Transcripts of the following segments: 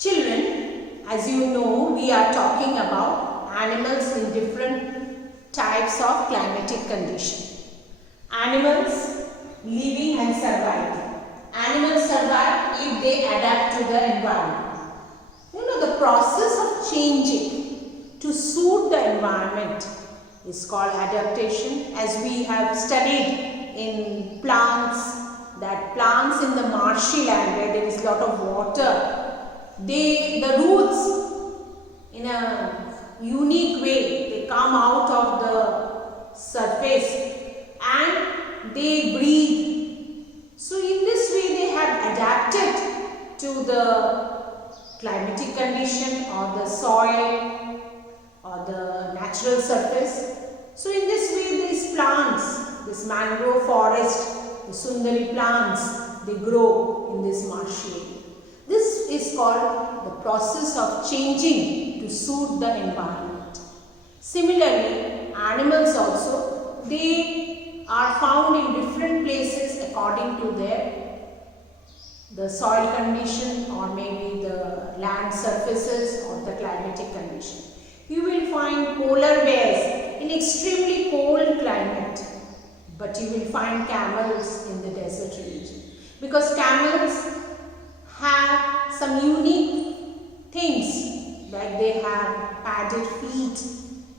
Children, as you know, we are talking about animals in different types of climatic condition. Animals living and surviving. Animals survive if they adapt to the environment. You know, the process of changing to suit the environment is called adaptation. As we have studied in plants, that plants in the marshy land where there is a lot of water, the roots in a unique way, they come out of the surface and they breathe. So in this way they have adapted to the climatic condition or the soil or the natural surface. So in this way these plants, this mangrove forest, the Sundari plants, they grow in this marshy area. This is called the process of changing to suit the environment. Similarly, animals also, they are found in different places according to the soil condition or maybe the land surfaces or the climatic condition. You will find polar bears in extremely cold climate, but you will find camels in the desert region, because camels have some unique things, like they have padded feet,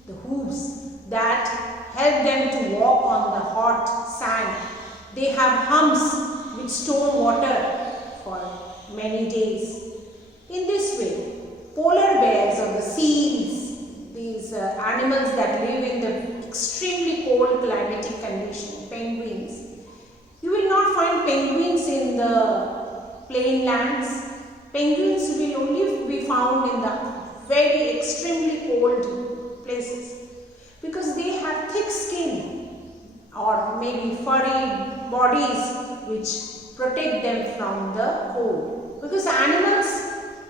the hooves that help them to walk on the hot sand. They have humps which store water for many days. In this way, polar bears or the seals, these animals that live in the extremely cold climatic condition, penguins. You will not find penguins in the plain lands. Penguins will only be found in the very extremely cold places, because they have thick skin or maybe furry bodies which protect them from the cold. Because animals,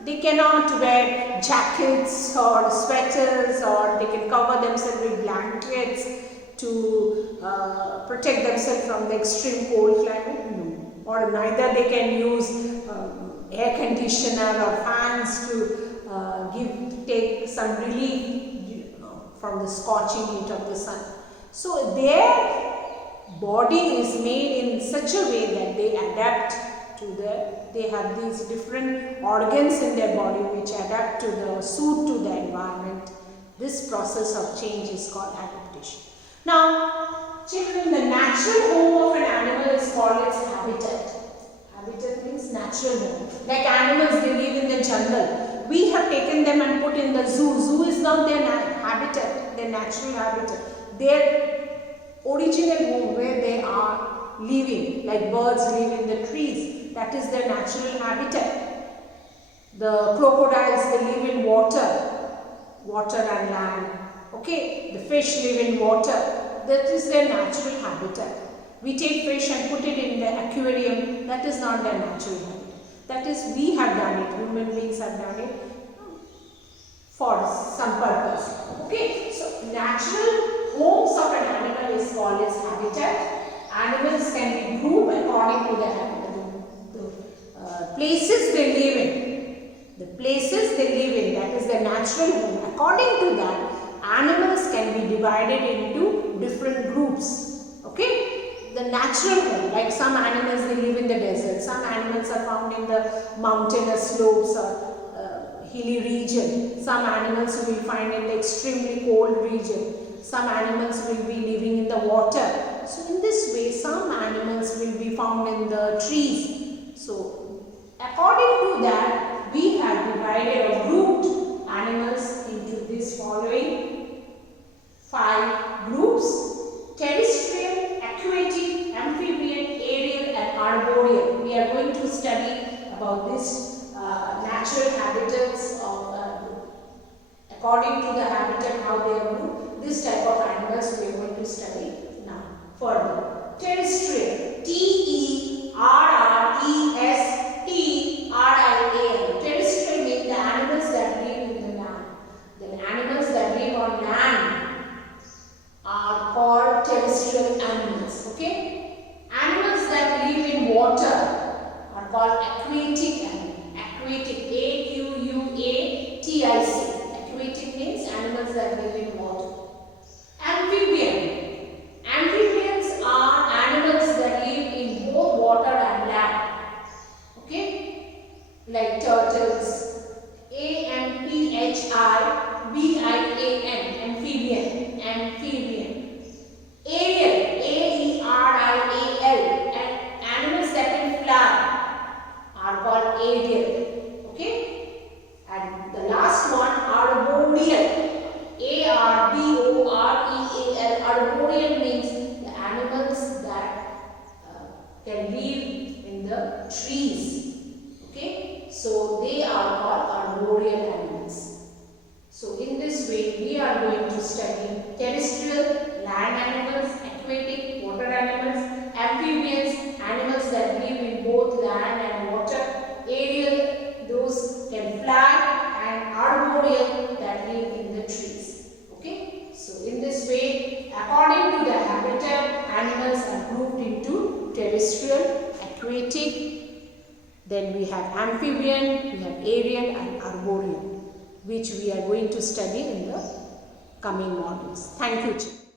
they cannot wear jackets or sweaters, or they can cover themselves with blankets to protect themselves from the extreme cold climate. No. Or neither they can use air conditioner or fans to take some relief from the scorching heat of the sun. So their body is made in such a way that they adapt to they have these different organs in their body which adapt to suit to the environment. This process of change is called adaptation. Now, children, the natural home of an animal is called its habitat. Habitat means natural home. Like animals, they live in the jungle. We have taken them and put in the zoo. Zoo is not their habitat, their natural habitat. Their original home where they are living, like birds live in the trees. That is their natural habitat. The crocodiles, they live in water and land. Okay, the fish live in water. That is their natural habitat. We take fish and put it in the aquarium. That is not their natural habitat. That is, we have done it. Human beings have done it for some purpose. Okay, so natural homes of an animal is called its habitat. Animals can be grouped according to the places they live in. The places they live in, that is their natural home. According to that, animals can be divided into different groups. Okay, the natural home, like some animals, they live in the desert. Some animals are found in the mountainous slopes or hilly region. Some animals you will find in the extremely cold region. Some animals will be living in the water. So in this way, some animals will be found in the trees. So according to that, we have divided or grouped animals into this following 5 groups: terrestrial, aquatic, amphibian, aerial and arboreal. We are going to study about this natural habitats of according to the habitat, how they are grouped. This type of animals we are going to study now further. Terrestrial, T-E-R-R-E-S-T-R-I-A-L. Terrestrial means the animals that live in the land. The animals that live on land are called terrestrial animals. Okay? Animals that live in water are called aquatic animals. Aquatic, A-Q-U animals that live in water. Amphibian. Amphibians are animals that live in both water and land. Okay? Like turtles. A-M-P-H-I-B-I-A-N. Amphibian. Amphibian. Aerial. A-E-R-I-A-L. And animals that can fly are called aerial. Okay? And the last one, arboreal. A-R-B-O-R-E-A-L. Arboreal means the animals that can live in the trees. Okay? So they are called arboreal animals. So in this way we are going to study terrestrial, land animals, aquatic, water animals, amphibians, animals that live in both land and water, aerial, those can fly, and arboreal that live in the trees. Okay? So in this way, according to the habitat, animals are grouped into terrestrial, aquatic, then we have amphibian, we have aerial and arboreal, which we are going to study in the coming modules. Thank you, children.